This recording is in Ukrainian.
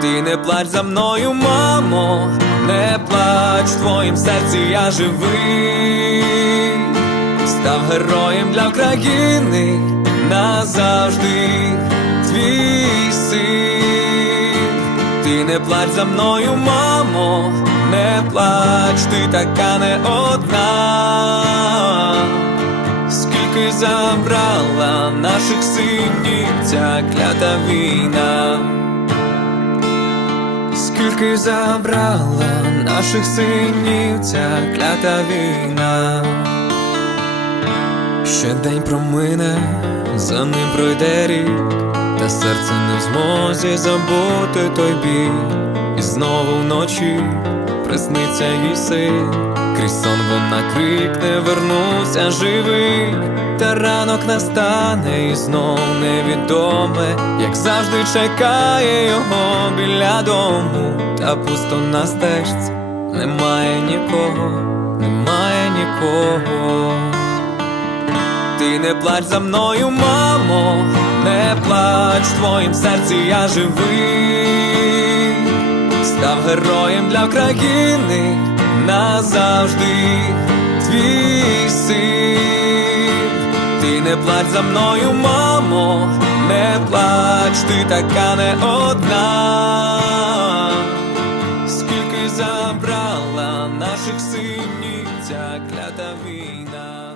Ти не плач за мною, мамо, не плач в твоїм серці я живий, став героєм для країни назавжди твій син. Ти не плач за мною, мамо, не плач, ти така не одна. Скільки забрала наших синів ця клята війна. Скільки забрала наших синів ця клята війна, ще день промине, за ним пройде рік, та серце не в змозі забути той біль, і знову вночі присниться їй син, крізь сон вона крикне, вернуся живий, та ранок настане і знов невідоме, як завжди чекає його біля дому, та пусто на стежці, немає нікого, немає нікого. Ти не плач за мною, мамо, не плач в твоїм серці я живий, став героєм для країни назавжди твій син. Не плач за мною, мамо, не плач, ти така не одна. Скільки забрала наших синів ця клята війна.